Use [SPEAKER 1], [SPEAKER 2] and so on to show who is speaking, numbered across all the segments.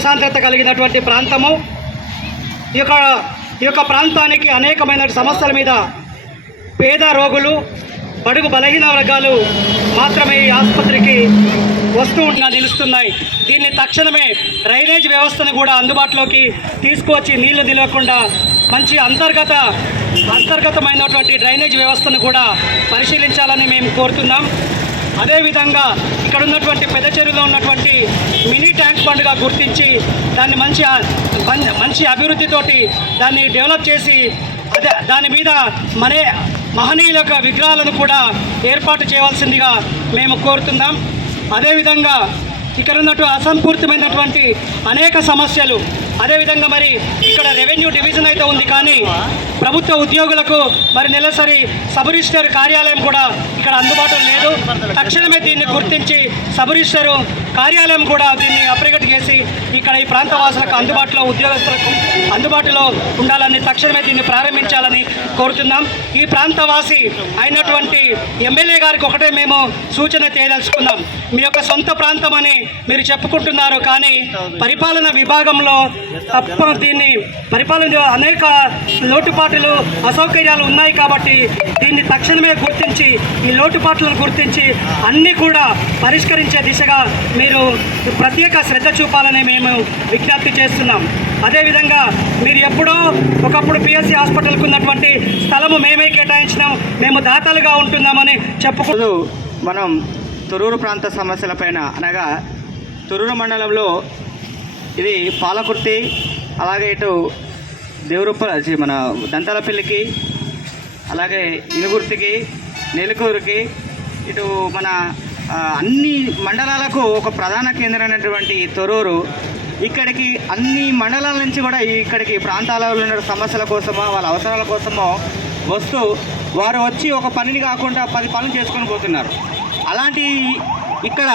[SPEAKER 1] జనసాంద్రత కలిగినటువంటి ప్రాంతము. ఈ యొక్క ఈ యొక్క ప్రాంతానికి అనేకమైన సమస్యల మీద పేద రోగులు బడుగు బలహీన వర్గాలు మాత్రమే ఈ ఆసుపత్రికి వస్తూ నిలుస్తున్నాయి. దీన్ని తక్షణమే డ్రైనేజ్ వ్యవస్థను కూడా అందుబాటులోకి తీసుకువచ్చి నీళ్ళు నిలవకుండా మంచి అంతర్గత అంతర్గతమైనటువంటి డ్రైనేజ్ వ్యవస్థను కూడా పరిశీలించాలని మేము కోరుతున్నాం. అదేవిధంగా ఇక్కడ ఉన్నటువంటి పెద్ద చెరువులో ఉన్నటువంటి మినీ ట్యాంక్ బండ్గా గుర్తించి దాన్ని మంచి మంచి అభివృద్ధితోటి దాన్ని డెవలప్ చేసి అదే దాని మీద మనే మహనీయుల యొక్క విగ్రహాలను కూడా ఏర్పాటు చేయవలసిందిగా మేము కోరుతున్నాం. అదేవిధంగా ఇక్కడ ఉన్నట్టు అసంపూర్తిమైనటువంటి అనేక సమస్యలు అదేవిధంగా మరి ఇక్కడ రెవెన్యూ డివిజన్ అయితే ఉంది కానీ ప్రభుత్వ ఉద్యోగులకు మరి నెలసరి సబ్ రిజిస్టర్ కార్యాలయం కూడా ఇక్కడ అందుబాటులో లేదు. తక్షణమే దీన్ని గుర్తించి సబ్ రిజిస్టర్ కార్యాలయం కూడా దీన్ని అప్రిగట్ చేసి ఇక్కడ ఈ ప్రాంత వాసులకు అందుబాటులో ఉద్యోగస్తులకు అందుబాటులో ఉండాలని తక్షణమే దీన్ని ప్రారంభించాలని కోరుతున్నాం. ఈ ప్రాంతవాసి అయినటువంటి ఎమ్మెల్యే గారికి ఒకటే మేము సూచన చేయదలుచుకున్నాం. మీ యొక్క సొంత ప్రాంతం అని మీరు చెప్పుకుంటున్నారు కానీ పరిపాలన విభాగంలో తప్ప దీన్ని పరిపాలన అనేక లోటుపాట్లు అసౌకర్యాలు ఉన్నాయి కాబట్టి దీన్ని తక్షణమే గుర్తించి ఈ లోటుపాట్లను గుర్తించి అన్నీ కూడా పరిష్కరించే దిశగా మీరు ప్రత్యేక శ్రద్ధ చూపాలని మేము విజ్ఞప్తి చేస్తున్నాం. అదేవిధంగా మీరు ఎప్పుడో ఒకప్పుడు పిఎస్సి హాస్పిటల్కి ఉన్నటువంటి స్థలము మేమే కేటాయించినాం. మేము దాతలుగా ఉంటున్నామని చెప్పుకో
[SPEAKER 2] మనం తొరూరు ప్రాంత సమస్యలపైన అనగా తొరూరు మండలంలో ఇది పాలకుర్తి అలాగే ఇటు దేవురుప్ప మన దంతాలపల్లికి అలాగే ఇనుగుర్తికి నెలకూరుకి ఇటు మన అన్ని మండలాలకు ఒక ప్రధాన కేంద్రమైనటువంటి తొరూరు. ఇక్కడికి అన్ని మండలాల నుంచి కూడా ఇక్కడికి ప్రాంతాలలో ఉన్న సమస్యల కోసమో వాళ్ళ అవసరాల కోసమో వస్తూ వారు వచ్చి ఒక పనిని కాకుండా పది పనులు చేసుకొని పోతున్నారు. అలాంటి ఇక్కడ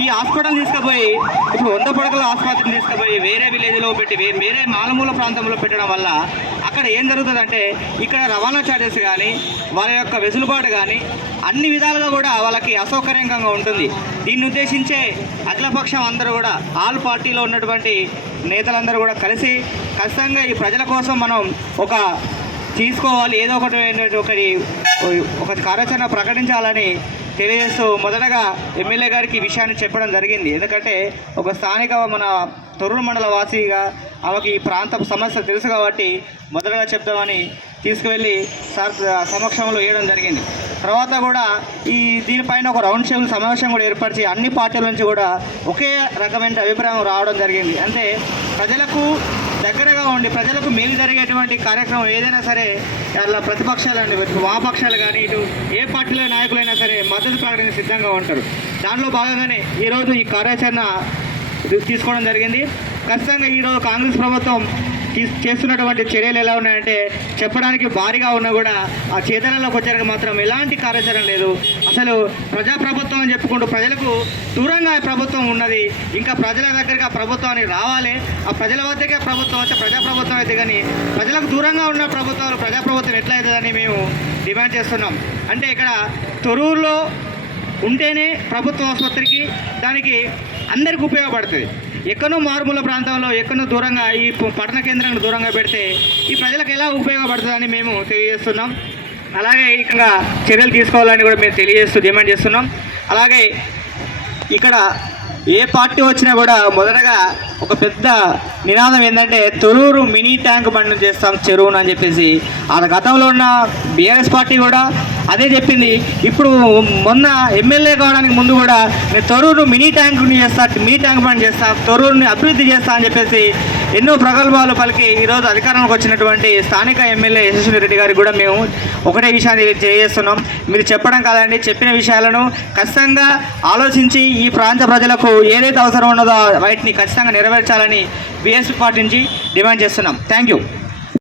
[SPEAKER 2] ఈ హాస్పిటల్ తీసుకుపోయి ఇప్పుడు వంద పడకల ఆసుపత్రిని తీసుకుపోయి వేరే విలేజ్లో పెట్టి వేరే మాలమూల ప్రాంతంలో పెట్టడం వల్ల అక్కడ ఏం జరుగుతుందంటే ఇక్కడ రవాణా ఛార్జెస్ కానీ వాళ్ళ యొక్క వెసులుబాటు కానీ అన్ని విధాలుగా కూడా వాళ్ళకి అసౌకర్యంగా ఉంటుంది. దీన్ని ఉద్దేశించే అఖిలపక్షం అందరూ కూడా ఆల్ పార్టీలో ఉన్నటువంటి నేతలందరూ కూడా కలిసి ఖచ్చితంగా ఈ ప్రజల కోసం మనం ఒక తీసుకోవాలి ఏదో ఒకటి ఒకటి ఒక కార్యాచరణ ప్రకటించాలని తెలియజేస్తూ మొదటగా ఎమ్మెల్యే గారికి ఈ విషయాన్ని చెప్పడం జరిగింది. ఎందుకంటే ఒక స్థానిక మన తొర్రూరు మండల వాసిగా ఆమెకి ఈ ప్రాంత సమస్య తెలుసు కాబట్టి మొదటగా చెప్తామని తీసుకువెళ్ళి సార్ సమక్షంలో వేయడం జరిగింది. తర్వాత కూడా ఈ దీనిపైన ఒక రౌండ్ టేబుల్ సమావేశం కూడా ఏర్పరిచి అన్ని పార్టీల నుంచి కూడా ఒకే రకమైన అభిప్రాయం రావడం జరిగింది. అంటే ప్రజలకు దగ్గరగా ఉండి ప్రజలకు మేలు జరిగేటువంటి కార్యక్రమం ఏదైనా సరే అలా ప్రతిపక్షాలు వామపక్షాలు కానీ ఇటు ఏ పార్టీలో నాయకులైనా సరే మద్దతు ప్రకటన సిద్ధంగా ఉంటారు. దానిలో భాగంగానే ఈరోజు ఈ కార్యాచరణ తీసుకోవడం జరిగింది. ఖచ్చితంగా ఈరోజు కాంగ్రెస్ ప్రభుత్వం చేస్తున్నటువంటి చర్యలు ఎలా ఉన్నాయంటే చెప్పడానికి భారీగా ఉన్నా కూడా ఆ చేతనలోకి వచ్చాక మాత్రం ఎలాంటి కార్యాచరణ లేదు. అసలు ప్రజాప్రభుత్వం అని చెప్పుకుంటూ ప్రజలకు దూరంగా ప్రభుత్వం ఉన్నది. ఇంకా ప్రజల దగ్గరికి ఆ ప్రభుత్వాన్ని రావాలి. ఆ ప్రజల వద్దకే ప్రభుత్వం అయితే ప్రజాప్రభుత్వం అయితే కానీ ప్రజలకు దూరంగా ఉన్న ప్రభుత్వాలు ప్రజాప్రభుత్వం ఎట్లా అవుతుందని మేము డిమాండ్ చేస్తున్నాం. అంటే ఇక్కడ తొరూరులో ఉంటేనే ప్రభుత్వ ఆసుపత్రికి దానికి అందరికి ఉపయోగపడుతుంది. ఎక్కడో మారుమూల ప్రాంతంలో ఎక్కడో దూరంగా ఈ పట్టణ కేంద్రానికి దూరంగా పెడితే ఈ ప్రజలకు ఎలా ఉపయోగపడుతుందని మేము తెలియజేస్తున్నాం. అలాగే ఇంకా చర్యలు తీసుకోవాలని కూడా మేము తెలియజేస్తూ డిమాండ్ చేస్తున్నాం. అలాగే ఇక్కడ ఏ పార్టీ వచ్చినా కూడా మొదటగా ఒక పెద్ద నినాదం ఏంటంటే తొలూరు మినీ ట్యాంక్ బండ్ చేస్తాం చెరువును అని చెప్పేసి. ఆ గతంలో ఉన్న బీఆర్ఎస్ పార్టీ కూడా అదే చెప్పింది. ఇప్పుడు మొన్న ఎమ్మెల్యే కావడానికి ముందు కూడా నేను తొరూరు మినీ ట్యాంక్ని చేస్తా మినీ ట్యాంక్ పని చేస్తా తొరూరుని అభివృద్ధి చేస్తా అని చెప్పేసి ఎన్నో ప్రగల్భాలు పలికి ఈరోజు అధికారంలోకి వచ్చినటువంటి స్థానిక ఎమ్మెల్యే యశస్వి రెడ్డి గారికి కూడా మేము ఒకటే విషయాన్ని తెలియజేస్తున్నాం. మీరు చెప్పడం కాదండి చెప్పిన విషయాలను ఖచ్చితంగా ఆలోచించి ఈ ప్రాంత ప్రజలకు ఏదైతే అవసరం ఉన్నదో వాటిని ఖచ్చితంగా నెరవేర్చాలని బీఎస్పీ పార్టీ నుంచి డిమాండ్ చేస్తున్నాం. Thank you